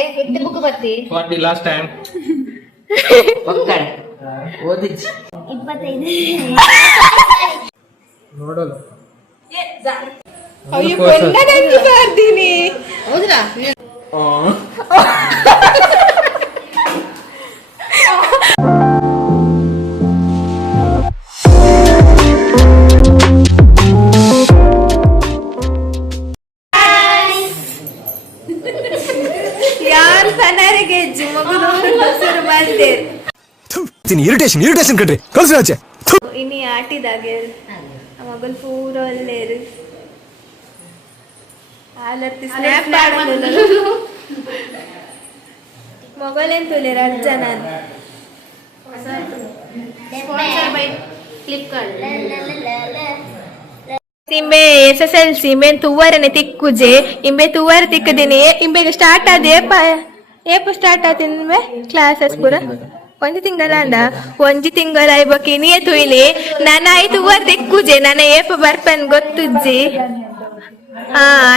ಎಟ್ಟು ಬುಕ್ ಬರ್ತಿ what the last time ಒಕ್ಕಡೆ ಓದಿಚ್ಚ 25 ನೋಡಲ್ಲ ಅಯ್ಯೋ ಕೊಂಡದಂತೆ ಬರ್ತೀನಿ ಹೌದ್ರಾ ಯಾರು ಸನರಿಗೆ ಹೆಜ್ಜೆ ಮಗದವರು ಬಸರು ಮಾಡ್ತೇವೆ ಇರಿಟೇಷನ್ ಕಟ್ರಿ ಕಳ್ಸಿ ಆಚೆ ಇನಿ ಆಟಿದಾಗೆ ಮಗಲ್ ಪೂರ ಒಳ್ಳೆಯರು ಹಾಲತ್ತಿ ಸ್ನ್ಯಾಪ್ ಮಾಡೋದು ಮೊಗಲೇನ್ ತುಳಿರ ಅಜ್ಜ ನಾನು ಇಂಬೆ SSLC ಇಂಬೆ ತುವರನೆ ತಿಕ್ಕುಜೆ ಇಂಬೆ ತುವರ ತಿಕ್ಕದಿನಿ ಇಂಬೆಗೆ ಸ್ಟಾರ್ಟ್ ಆದ ಏಪ ಸ್ಟಾರ್ಟ್ ಆತಿನ್ಬೆ ಕ್ಲಾಸಸ್ ಪೂರ ಒಂಜಿ ತಿಂಗಳ ಅಂಡ ಒಂಜಿ ತಿಂಗಳ ಐಬಕ್ಕೆ ನೀಯೇ ತುಯಿಲಿ ನನ್ನ ಆಯ್ತು ತುವರ ತಿಕ್ಕುಜೆ ನನ್ನ ಏಪ ಬರ್ಪನ್ ಗೊತ್ತುಜ್ಜಿ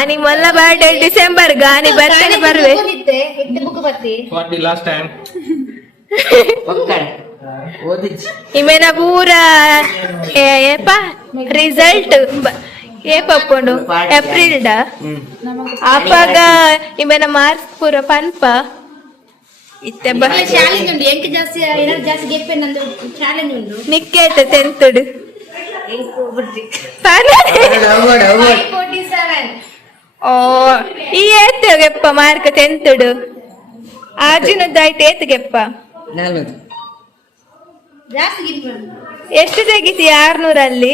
ನೀ ಮೊಲ್ಲ ಬರ್ಡೇ ಡಿಸೆಂಬರ್ ನೀ ಬರ್ತೇನೆ ಬರ್ವೆ ಎಟ್ಟು ಬುಕ್ ಬರ್ತಿ ವಾಟ್ ದಿ ಲಾಸ್ಟ್ ಟೈಮ್ ಒಕ್ಕಡೆ ಓದಿಚ್ಚ ಇಮೇನ ಪೂರ ಏಪ ರಿಸಲ್ಟ್ ಏಪಪ್ಪುಂಡು ಏಪ್ರಿಲ್ ಡ ಅಪ್ಪಾಗ ಇಮೇನ ಮಾರ್ಕ್ಸ್ ಪೂರ ಪನ್ಪ ಇತ್ತೆ ಚಾಲೆಂಜ್ ಉಂಟು ಎಂಟು ಜಾಸ್ತಿ ಏನಾದ್ರು ಜಾಸ್ತಿ ಗೆಪ್ಪೆ ನಂದು ಚಾಲೆಂಜ್ ಉಂಟು ನಿಕ್ಕೇತ ತೆಂತುಡು 47 ಓ ಈ ಏತಗೆಪ್ಪ ಮಾರ್ಕ್ ತೆಂತುಡು ಆಜಿನದ್ದಾಯ್ತು ಏತಗೆಪ್ಪ 40 ಜಾಸ್ತಿ ಗಿರ್ಬಾರ್ದು ಎಷ್ಟು ತೆಗಿತಿ 600 ಇಲ್ಲ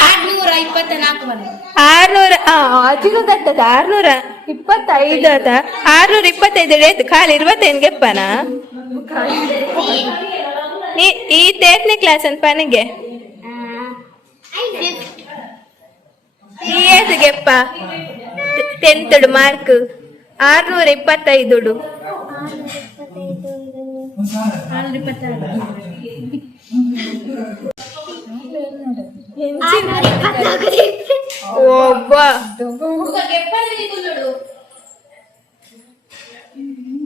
624 ಬಂದು 600 ಆಜಿನದಟ್ಟದ 625 ಅದ 625 ಏತು ಖಾಲಿ 25 ಗೆಪ್ಪನ ನೀ ಈ ತೇತ್ನೇ ಕ್ಲಾಸ್ ಅಂತ ಪನಿಗೆ ಈ ಏತು ಗೆಪ್ಪ ತೆಂತುಡು ಮಾರ್ಕ್ 625 ಒಬ್ಬ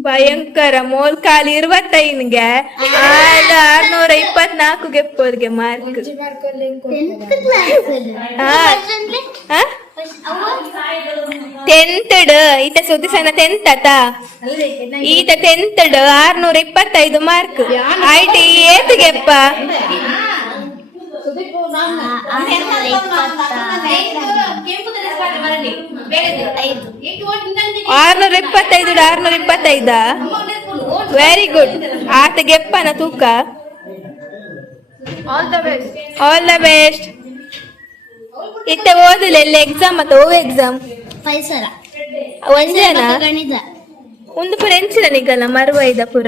ಭಯಂಕರ ಮೋಲ್ ಕಾಲಿ 25ಗೆ 624 ಗೆಪ್ಪೋರ್ಗೆ ಮಾರ್ಕ್ ಟೆಂತ್ಡ್ ಈತ ಸುದ್ದಿಸನ ಟೆಂತ್ ಈತ ಟೆಂತ್ಡ್ 625 ಮಾರ್ಕ್ ಆಯ್ತು ಏತ್ ಗೆಪ್ಪ 625 ವೆರಿ ಗುಡ್ ಆತ ಗೆಪ್ಪನ ತೂಕ ಆಲ್ ದ ಬೆಸ್ಟ್ ಇತ್ತೆ ಓದಿಲ್ಲ ಎಲ್ಲ ಎಕ್ಸಾಮ್ ಮತ್ತೆ ಓ ಎಕ್ಸಾಮ್ ಪೈಸರ ಒಂದೇನ ಗಣಿತ ಒಂದು ಪುರ ಎಂಚಿನ ನಿಗಲ್ಲ ಮರುವೈದ ಪುರ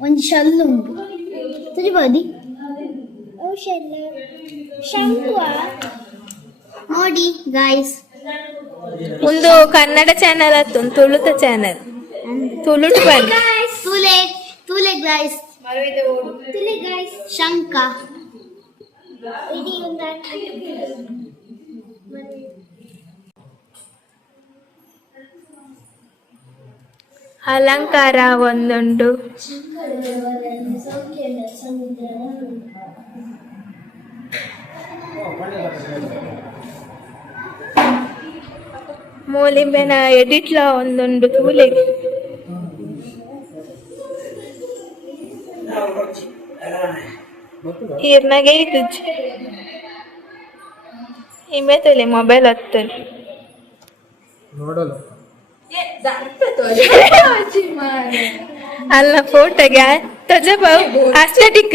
ಒಂದು ಶಲ್ಲು ಉಂಟು ತುಳಿಬೋದಿ ನೋಡಿ ಗಾಯ್ಸ್ ಒಂದು ಕನ್ನಡ ಚಾನೆಲ್ ಅತ್ತು ಒಂದು ತುಳುತ ಚಾನೆಲ್ ತುಳುಟು ಬನ್ನಿ ತುಲೆ ತುಲೆ ಗಾಯ್ಸ್ ತುಲೆ ಗಾಯ್ಸ್ ಶಂಕ ಅಲಂಕಾರ ಒಂದುಂಟು ಮೂಲಿಂಬೆನ ಎಡಿಟ್ಲ ಒಂದುಂಡು ತೂಲೆ ಈರ್ನಾಗೆ ಇತ್ತು ಇಮೆ ತೊಲೆ ಮೊಬೈಲ್ ಹತ್ತು ನೋಡಲ್ಲ ಅಲ್ಲ ಫೋಟೋಗೆ ತಜಬ ಅಸ್ತೆಟಿಕ್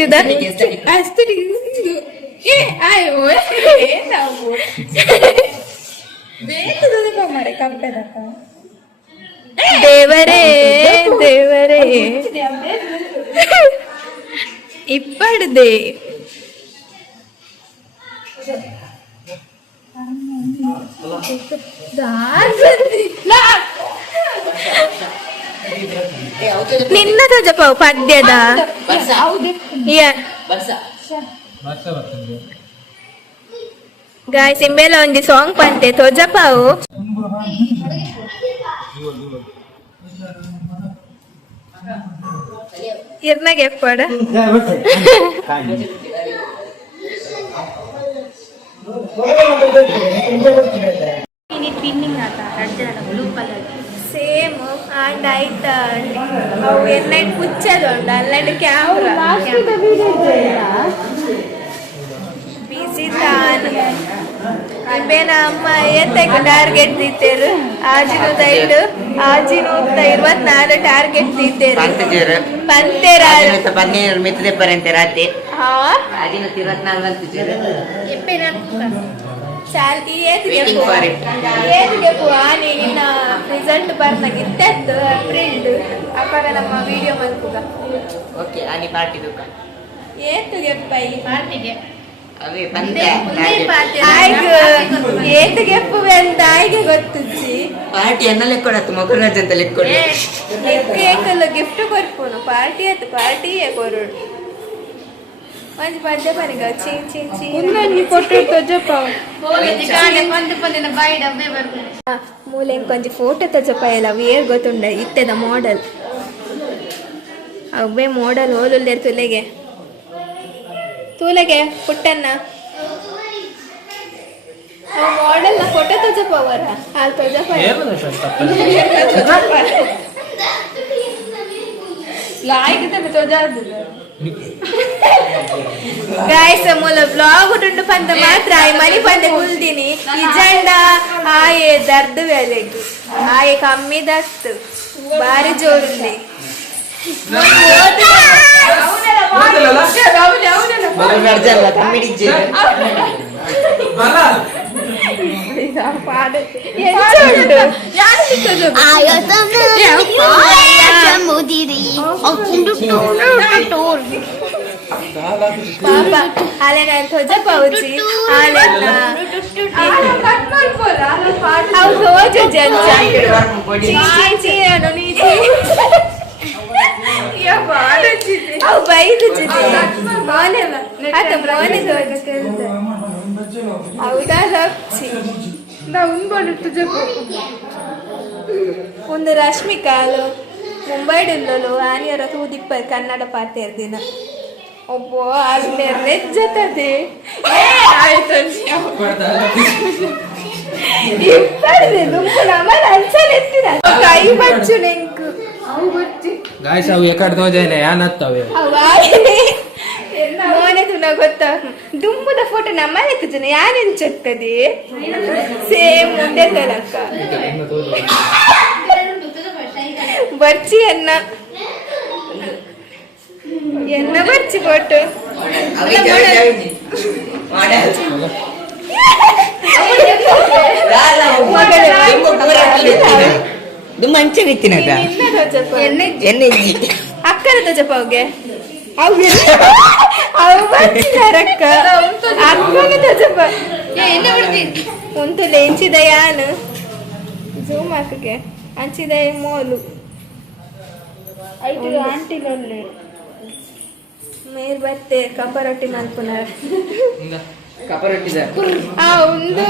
ದೇವರೇ ದೇವರೇ ಇಪ್ಪಡ್ದೆ ನಿನ್ನ ತೋಜಪ್ಪ ಪದ್ಯದ ಗಾಯ್ಸ್ ಇಂಬೆಲ್ಲ ಒಂಜಿ ಸಾಂಗ್ ಪಂತೆ ತೋಜಪ್ಪಾವು ಇರ್ನಾಗೆ ಎಪ್ಪಡ ಸೇಮ್ ಆಂಡ್ ಆಯ್ತ ಅವು ಎನ್ನೈಟ್ ಪುಚ್ಚದುಂಡು ಅಲ್ಲಡ್ ಕ್ಯಾಮ್ರಾ ಬಿಸಿ ತಾನು ಬೇನ ಅಮ್ಮ ಎತ್ತೈಕ ಟಾರ್ಗೆಟ್ ದೀತೇರು ಆಜಿನೂದೈಡು 24 ಟಾರ್ಗೆಟ್ ದೀತೇರು ಪಂತೆರ ಬನ್ನೇರು ಮಿತ್ರದೆ ಪರಂತೆ ರಾತ್ರಿ ಹಾ 24 ಅಂತಿದ್ದೀರ ಆನೆ ನಿನ್ನ ರಿಸಲ್ಟ್ ಬರ್ನಾಗಿತ್ತು ಪ್ರಿಂಟ್ ಅಪ್ಪಾಗ ನಮ್ಮ ವಿಡಿಯೋ ಮಲ್ಪುಗ ಓಕೆ ಆನಿ ಪಾರ್ಟಿ ದುಃಖ ಏತುಗೆ ಪೈ ಪಾರ್ಟಿಗೆ ಅವೇ ಬಂದೆ ಏತುಗೆ ಅಂತ ಆಯ್ಗೆ ಗೊತ್ತುಚ್ಚಿ ಪಾರ್ಟಿ ಅನ್ನಲ್ಲೇ ಕೊಡತ್ತು ಮಗುರಾಜ್ ಅಂತ ಲೆಕ್ಕೊಡಿ ಕೇಕಲ್ಲ ಗಿಫ್ಟ್ ಕೊರ್ಪುನು ಪಾರ್ಟಿ ಆಯ್ತು ಪಾರ್ಟಿಯೇ ಕೊರೋಡು ಮಂಜಿ ಪದ್ಯ ಪನಿಗ ಚೀ ಚೀ ಚೀ ಮೂಲೆ ಕೊಂಚ ಫೋಟೋ ತಜಪ್ಪ ಎಲ್ಲ ವೇರ್ ಗೊತ್ತುಂಡ ಇತ್ತೆದ ಮಾಡೆಲ್ ಅವೇ ಮಾಡೆಲ್ ಓದುಲ್ದೇ ತೂಲೆಗೆ ಪುಟ್ಟನ್ನ ಮಾಡೆಲ್ನ ಫೋಟೋ ತಜಪ್ಪ ಅವರ ಅಲ್ಲಿ ತಜಪ್ಪ ಗಾಯ್ಸ್ ಮೂಲ ಬ್ಲಾಗ್ ಉಂಟು ಪಂತ ಮಾತ್ರ ಮನಿ ಪಂದ ಕುಲ್ದಿನಿ ಇಜಂಡ ಆಯೆ ದರ್ದು ವೇಲೆಗು ಆಯೆ ಕಮ್ಮಿ ದತ್ತು ಬಾರಿ ಜೋರುಂದಿ ಪಾಪ ಅಲೆ ನಾನು ತೊಜ ಪೌಚಿ ಅವು ಹೋಜು ಜಂಜ ಅವು ಬೈದು ಮೋನೆ ಆತ ಮೋನೆ ಹೌದಾ ಲಕ್ಷಿ ಒಂದು ರಶ್ಮಿಕಾಲು ಮುಂಬೈಡಿಲ್ಲಲು ಆನಿಯರ ತೂದಿಪ್ಪ ಕನ್ನಡ ಪಾತೆರ್ ದಿನ ಒಬ್ಬ ಅಲ್ಲಿ ರೆಜ್ಜತದೆ ಕೈ ಬಚ್ಚು ನೆಂಕು ಗಾಯ್ಸ್ ಅವು ಎಕಡೆ ತೋಜೇನೆ ಯಾನತ್ತವೆ ಮೋನೆ ತುನ ಗೊತ್ತ ದುಂಬುದ ಫೋಟೋ ನಮ್ಮನೆ ತುಜನ ಯಾರೇನು ಚೆತ್ತದೆ ಸೇಮ್ ಮುಂದೆ ತನಕ ಬರ್ಚಿ ಎನ್ನ ಬರ್ಚಿ ಫೋಟೋ ಮಂಚ ನಿತ್ತಿನದ ಅಕ್ಕನ ತಜಪ್ಪ ಅವ್ಗೆ ಅವು ಬರ್ತಿದಾರಕ್ಕ ಅಕ್ಕನ ತಜಪ್ಪ ಉಂಟುಲೆ ಎಂಚಿದ ಯಾನು ಜೂಮ್ ಹಾಕಕ್ಕೆ ಅಂಚಿದ ಮೋಲು ಆಂಟಿಲೊಲ್ಲೆ ಮೇಲ್ ಬತ್ತೆ ಕಪರೊಟ್ಟಿ ಮಲ್ಪುನರ್ ಒಂದು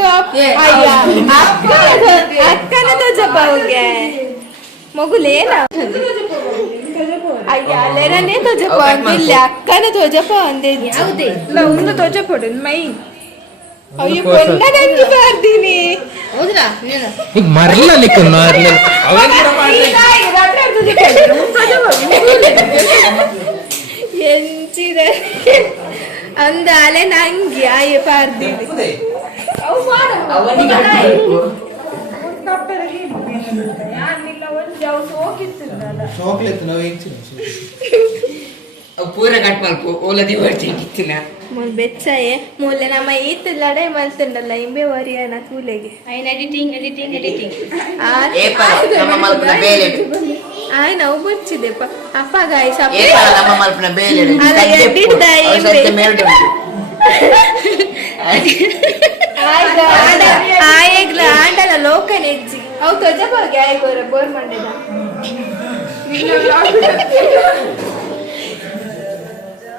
ಅಕ್ಕನ ತಜಪ್ಪ ಅವ್ಗೆ ಮಗುಲೇನ ಅಯ್ಯ ಅಲ್ಲೇನೇ ತೋಜಪ್ಪ ಅಂದಿಲ್ಲ ಅಕ್ಕನ ತೋಜಪ್ಪ ಅಂದೆ ಒಂದು ತೋಜಪ್ಪ ಮೈ ಅಯ್ಯೋ ಕೊಂಡದಂದು ಬರ್ತೀನಿ ಹೌದ್ರಾ ಈಗ ಮರ್ಲ ನಿಕ್ಕ ಎಂಚಿದ ಅಂದ ಅಲೆ ನಂಗೆ ಆಯ ಪಾರ್ದಿನಿ ಪೂರ ಕಟ್ ಮಲ್ಪು ಓಲದಿ ಬರ್ತಿನ ಬೆಚ್ಚಾಯೆ ಮೂಲೆ ನಮ್ಮ ಈತ್ ಲಡೆ ಮಲ್ತಂಡಲ್ಲ ಇಂಬೆ ವರಿಯನ ತೂಲೆಗೆ ಎಡಿಟಿಂಗ್ ಆಯ್ ನಾವು ಬಚ್ಚಿದೆಪ್ಪ ಅಪ್ಪ ಗಾಯ್ಸ್ ನಮ್ಮ ಮಲ್ಪನ ಬೇಲೆ ಆಯಗ್ಲ ಆಂಡಲ ಲೋಕನ್ ಹೆಜ್ಜಿ ಅವು ತೊಜ ಬೋರ್ ಮಂಡೆದ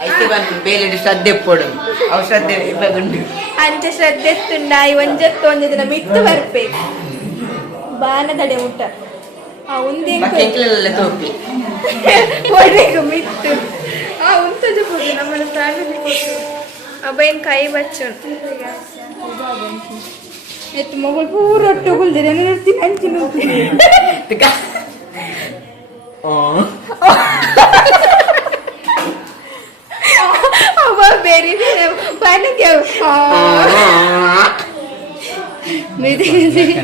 ಐತೆ ಬಂದು ಬೇಲೆ ಶ್ರದ್ಧೆ ಪೋಡು ಅವ್ ಶ್ರದ್ಧೆ ಇಬ್ಬಗುಂಡು ಅಂಚ ಶ್ರದ್ಧೆ ಎತ್ತುಂಡ ಈ ಒಂಜತ್ತು ಒಂದು ದಿನ ಮಿತ್ತು ಬರ್ಬೇಕು ಬಾನದಡೆ ಊಟ ಉಂದೇನು ಕೆಂಕ್ಲೆಲ್ಲ ತೋಪಿ ಒಡೆಗೂ ಮಿತ್ತು ಉಂತದ್ದು ಕೊಡು ನಮ್ಮನ್ನು ಫ್ಯಾಮಿಲಿ ಕೊಟ್ಟು ಅವೇನು ಕೈ ಬಚ್ಚು ಎತ್ತು ಮಗಳು ಪೂರ ಒಟ್ಟು ಗುಲ್ದಿದೆ ನೋಡ್ತೀನಿ ಹಂಚಿನ ಅವ ಬೇರೆ ಬೇರೆ ಬಾನಕ್ಕೆ ಎಂಚಿನ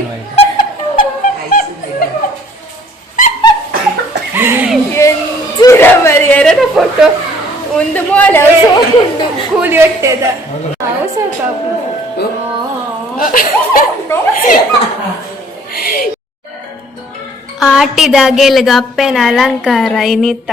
ಮರಿ ಎರಡ ಫೋಟೋ ಒಂದು ಮೋಳೆ ಸೋಕುಂಡು ಕೂಲಿ ಹೊಟ್ಟೆದ ಅವು ಸ್ವಲ್ಪ ಆಟಿದ ಗೆಲ್ಗ ಅಪ್ಪೆನ ಅಲಂಕಾರ ಇನ್ನಿತ್ತ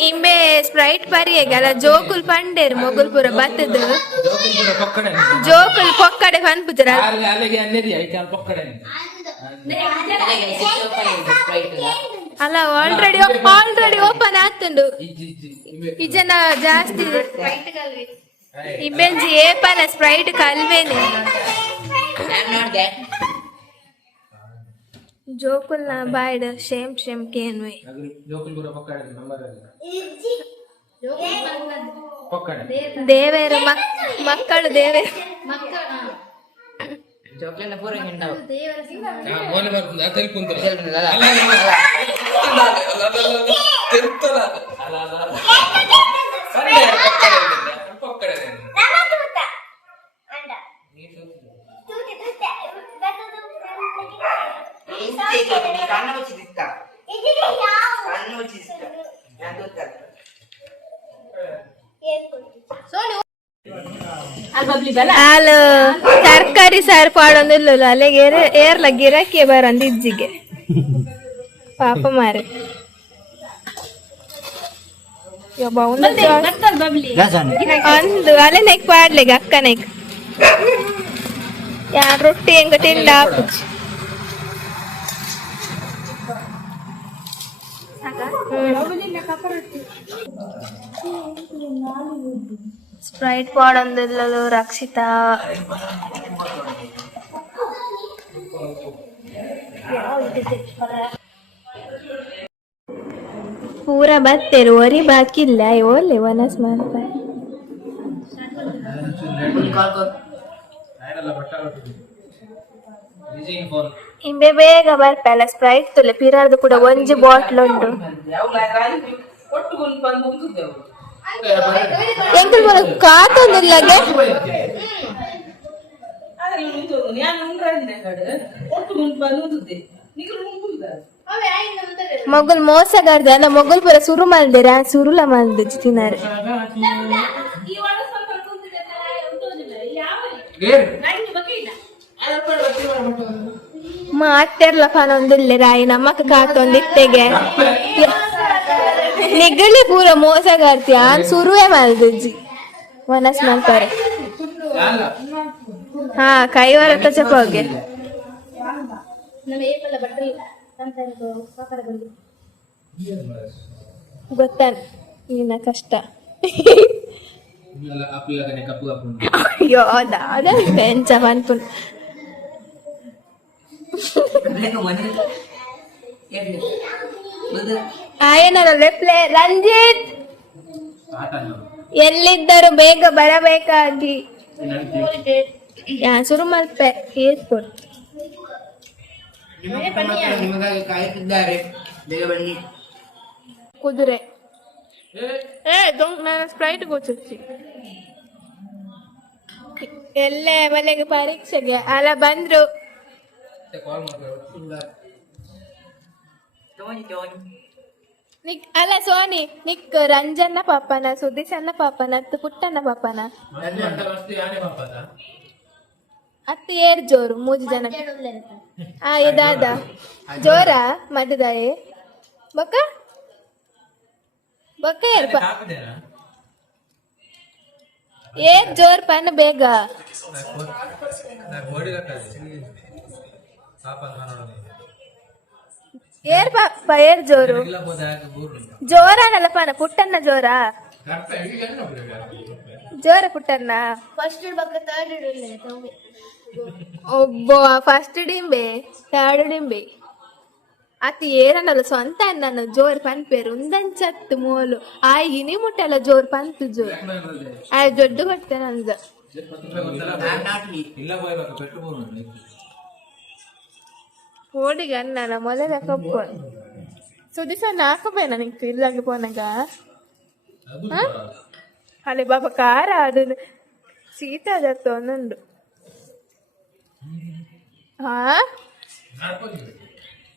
ಇಂಬೆ ಸ್ಪ್ರೈಟ್ ಪರಿಯೆಗಲ್ಲ ಜೋಕುಲ್ ಪಂಡೇರು ಮೊಗುಲ್ ಪೂರ ಬತ್ತದು ಜೋಕುಲ್ ಪೊಕ್ಕಡೆ ಪನ್ಪುಜರ ಅಲ್ಲ ಆಲ್ರೆಡಿ ಓಪನ್ ಆಗ್ತುಂಡು ಇಜನ ಜಾಸ್ತಿ ಇಬ್ಬೆಂಜಿ ಏಪನ ಸ್ಪ್ರೈಟ್ ಕಲ್ವೇನೆ ಜೋಕುಲ್ನ ಬಾಯ್ಡ ಶೇಮ್ ಕೇನ್ವೆ ದೇವೇರು ಮಕ್ಕಳು ದೇವೇರು ಜೋಕ್ಲೆನ ಪೂರ ಹಿಂಡವು ಹಾಲು ತರಕಾರಿ ಸಾರು ಪಾಡೊಂದಿಲ್ಲ ಅಲ್ಲಿಗೆ ಏರ್ಲ ಗಿರಾಕಿ ಬರಂದ ಇಜ್ಜಿಗೆ ಪಾಪ ಮಾರೆ ಅಂದು ಅಲೆ ನೆಕ್ ಪಾಡ್ಲಿಗೆ ಅಕ್ಕ ನೆಕ್ ಯಾರು ರೊಟ್ಟಿ ಹೆಂಗ ತಿಂಡ ಹಾಕುಚ್ಚಿ ಸ್ಪ್ರೈಟ್ ಪಾಡೊಂದಿಲ್ಲಲು ರಕ್ಷಿತಾ ಪೂರ ಬತ್ತೇರು ಒರಿ ಬಾಕಿಲ್ಲ ಓಲೆ ವನಸ್ ಮಾನ್ಪ ಇಂಬೆ ಬೇಗ ಬರ್ಪಲ್ಲ ಸ್ಪ್ರೈಟ್ ತುಲೆ ಪಿರಾರ್ದು ಕೂಡ ಒಂಜಿ ಬಾಟ್ಲ್ ಉಂಟು ಎಂಕಲ್ ಬೋಲ ಕಾತೊಂದಿಲ್ಲಗೆ ಮೊಗಲ್ ಮೋಸಗಾರ್ದೆ ಅಲ್ಲ ಮೊಗಲ್ ಪೂರ ಸುರು ಮಲ್ದೇರ ಸುರುಲ ಮಲ್ದು ತಿನ್ನಾರೆ ಮಾತೆರ್ಲ ಫಾನೊಂದಿಲ್ಲೆ ರಾಯಿ ನಮ್ಮಕ್ಕ ಕಾತೊಂದಿತ್ತೆಗೆ ನಿಗಳಿ ಪೂರ ಮೋಸಗಾರ್ತಿ ಆನ್ ಸುರುವೆ ಮಲ್ದಜ್ಜಿ ವನಸ್ ಮಾಡ್ತಾರೆ ಹಾ ಕೈವರ ತಚಪ ಹೋಗಿ ಗೊತ್ತಾನ ನಿನ್ನ ಕಷ್ಟ. आपल्याला कप्पू कापून ಅಯ್ಯೋ ದಾದ ಬೆಂಚ ಅನ್ಪುನ್ ಏನಲ್ಲ ಪ್ಲೇ ರಂಜಿತ್ ಎಲ್ಲಿದ್ದರು ಬೇಗ ಬರಬೇಕಾಗಿ ಶುರು ಮಲ್ಪೆ ಏರ್ಪೋರ್ಟ್ ನಿಮಗಾಗಿ ಕಾಯುತ್ತಿದ್ದಾರೆ, ಬೇಗ ಬನ್ನಿ. ಕುದುರೆ ನಾನು ಸ್ಪ್ರೈಟ್ ಗೊತ್ತಿರ್ತಿ ಎಲ್ಲೇ ಮನೆಗೆ ಪರೀಕ್ಷೆಗೆ ಅಲ್ಲ ಬಂದ್ರು. ಅಲ್ಲ ಸೋನಿ ನಿಕ್ ರಂಜನ್ನ ಪಾಪನ ಸುದೀಶನ್ನ ಪಾಪನ ಪುಟ್ಟನ್ನ ಪಾಪನ ಅತ್ತು ಏರ್ ಜೋರು 3 ಜನ ಇದಾದ ಜೋರ ಮದ್ದದಾಯೆ ಬೊಕ್ಕ ಬೊಕ್ಕ ಏರ್ ಜೋರ್ ಪನ್ ಬೇಗ ಏರ್ ಪಾಪ ಏರ್ ಜೋರು ಜೋರಾನಲ್ಲ ಪನ ಪುಟ್ಟನ್ನ ಜೋರ ಜೋರ ಪುಟ್ಟನ್ನ ಫಸ್ಟ್ ಬಕ್ಕ ಥರ್ಡ್ ಒಬ್ಬ ಫಸ್ಟ್ ಡಿಂಬೆ ಥರ್ಡ್ ಡಿಂಬೆ ಅತಿ ಏರನಲ್ಲ ಸ್ವಂತ ನನ್ನ ಜೋರ್ ಪನ್ಪೇರು ಒಂದಂಚತ್ತು ಮೋಲು ಇನಿ ಮುಟ್ಟಲ್ಲ ಜೋರ್ ಪಂತು ಜೋರ್ ಜೊಡ್ಡು ಕೊಡ್ತೇನೆ ಅಂದ ಓಡಿಗೆ ಅನ್ನ ಮೊದಲ ಕಪ್ಕೊಂಡು ಸುದಿಸ ನಾಕಬೇನ ನಿಂತು ಇಲ್ಲಾಗಿ ಪೋನಾಗ ಅಲ್ಲಿ ಬಾಬಾ ಕಾರ ಅದು ಸೀತಾದತ್ತು ಒಂದೊಂದು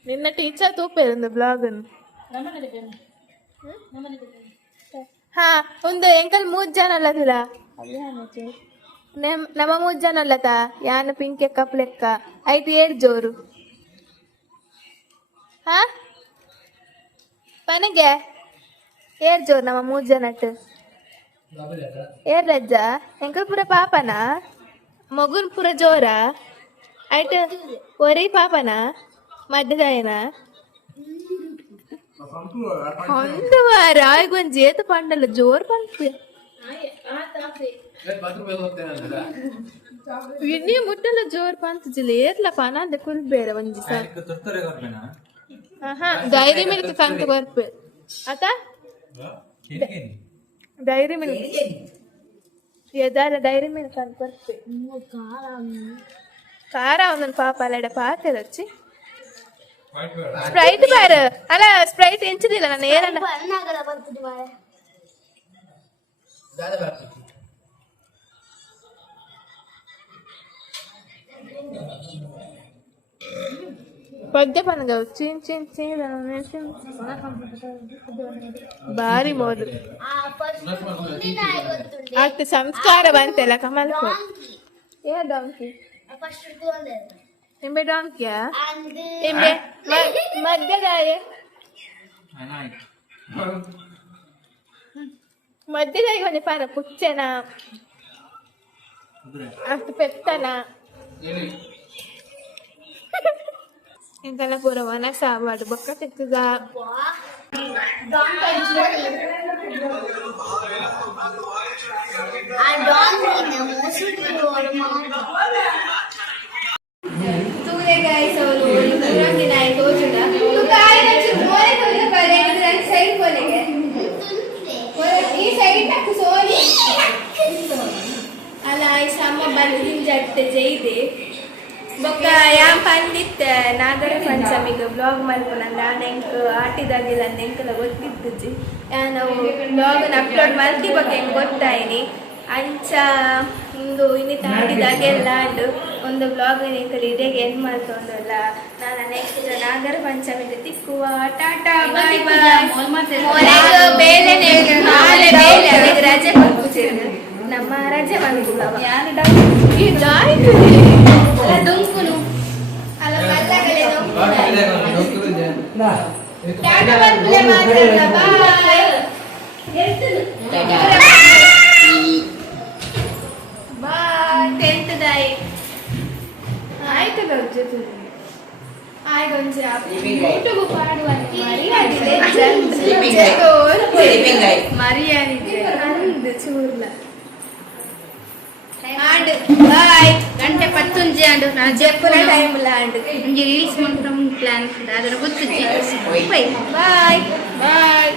ನಿನ್ನ ಟೀಚರ್ ತೂಪೇರು ಬ್ಲಾಗ್ ಒಂದು ಎಂಕಲ್ 3 ಜನ ಅಲ್ಲದಿಲ್ಲ ನಮ್ಮ 3 ಜನ ಅಲ್ಲತ ಯಾನ ಪಿಂಕ್ ಕಪ್ ಲೆಕ್ಕ ಐದು 7 ಜೋರು ಪನಗೆ 7 ಜೋರು ನಮ್ಮ 3 ಜನಟ್ಟು 7 ರಜ್ಜ ಎಂಕಲ್ ಪುರ ಪಾಪನ ಮಗುನ್ ಪುರ ಜೋರ ಆಯ್ತು ಒರಿ ಪಾಪನ ಮಧ್ಯದಾಯನ ಒಂದು ವಾರ ಆಯ್ಗೊಂದು ಜೇತು ಪಂಡಲ್ಲ ಜೋರ್ ಪಂಪಿ ಇನ್ನೇ ಮುಟ್ಟಲ್ಲ ಜೋರ್ ಪಂತ ಜಿಲ್ಲ ಏರ್ಲ ಪನ ಅಂದ ಕುಲ್ ಬೇರೆ ಒಂದ್ ದಿವಸ ಡೈರಿ ಮಿಲ್ಕ್ ಕಂತ ಬರ್ಪೆ ಆತ ಡೈರಿ ಮಿಲ್ಕ್ ಎದಾರ ಡೈರಿ ಮಿಲ್ಕ್ ಅಂತ ಬರ್ಪೆ ಖಾರ ಒಂದೊಂದು ಪಾಪ ಅಲ್ಲ ಪಾತೆ ರಚ್ಚಿ ಸ್ಪ್ರೈಟ್ ಬಾರ ಅಲ್ಲ ಸ್ಪ್ರೈಟ್ ಎಂಚಿದಿಲ್ಲ ನಾನು ಏನನ್ನ ಪದ್ಯ ಪನಗ ಚೀನ್ ಚೀನ್ ಚೀನ್ ಬಾರಿ ಮೋದು ಆಗ್ತ ಸಂಸ್ಕಾರ ಬಂತೆಲ್ಲ ಕಮಲ್ ಏ ಡಾಂಕಿ ಎಂಬೆ ಡಾಂಕಿಯಾ ಎಂಬೆ ಮಧ್ಯದಾಯೆ ಮಧ್ಯದಾಯಿ ಕೊಂಚ ಪಾನ ಪುಚ್ಚನ ಅಷ್ಟು ಪೆತ್ತನ ಎಂಕಲ್ಲ ಪೂರ ವನ ಸಾವಾಡು ಬೊಕ್ಕ ತೆಕ್ಕದ तूने गाइस और पूरा दिन आए तो जुड़ा तो गाय ना मोरे को जो करे इधर साइड बोलेंगे ये साइड तक सोनी ಅಲ್ಲ ಈ ಸಮ ಬಂದಿನ ಜಟ್ಟೆ ಜೈದೆ ಬೊಕ್ಕ ಯಾಂ ಪಂಡಿತ್ ನಾಗರ ಪಂಚಮಿಗೆ ಬ್ಲಾಗ್ ಮಲ್ಪುನಂದ ನೆಂಕ್ ಆಟಿದಾಗಿಲ್ಲ ನೆಂಕಲ ಗೊತ್ತಿದ್ದುಜಿ ನಾವು ಬ್ಲಾಗ್ನ ಅಪ್ಲೋಡ್ ಮಲ್ತಿ ಬಗ್ಗೆ ಹೆಂಗೆ ಗೊತ್ತಾಯಿನಿ ಅಂಚ ಹಿಂಗು ಇನ್ನಿತ ಆಟಿದಾಗೆಲ್ಲ ಅಂಡು ಒಂದು ಬ್ಲಾಗ್ ನೆಂಕಲು ಇದೆಗೆ ಏನು ಮಾಡ್ತೊಂದಲ್ಲ ನಾನು ನೆಕ್ಸ್ಟ್ ನಾಗರ ಪಂಚಮಿಗೆ ತಿಕ್ಕುವ ಟಾಟಾ ಬಾಯ್ ಬಾಯ್ ಮೊರೆಗೆ ಬೇಲೆ ನಾಳೆ ಬೇಲೆ ಅದಕ್ಕೆ ರಜೆ ಮಲ್ಪುಚಿರು ನಮ್ಮ ರಜೆ ಮಲ್ಪುಗವ ದುಂಕುನು ಅಲ್ಲ ಕಲ್ಲಗಳೇ ಟಾಟಾ ಬರ್ಬಲೆ ಮಾತಾಡ ಬಾಯ್ ಬಾಯ್ 10th ದಾಯಿ ಆಯ್ತು ಗಜ್ಜು ಆಯ್ತು ಒಂಚ ಯೂಟ್ಯೂಬ್ ಪಾಡುವ ಮರಿಯಾಗಿದೆ ಚೂರ್ಲ ಆಂಡ್ ಬಾಯ್ ಗಂಟೆ 11 ಆಂಡು ನಾನು ಜಪ್ಪುನ ಟೈಮ್ ಇಲ್ಲ ಆಂಡ್ ಒಂಜಿ ರೀಲ್ಸ್ ಮಾಡ್ಕೊಂಡು ಪ್ಲಾನ್ ಅದರ ಗೊತ್ತಿಜ್ಜಿ ಒಯ್. ಬಾಯ್ ಬಾಯ್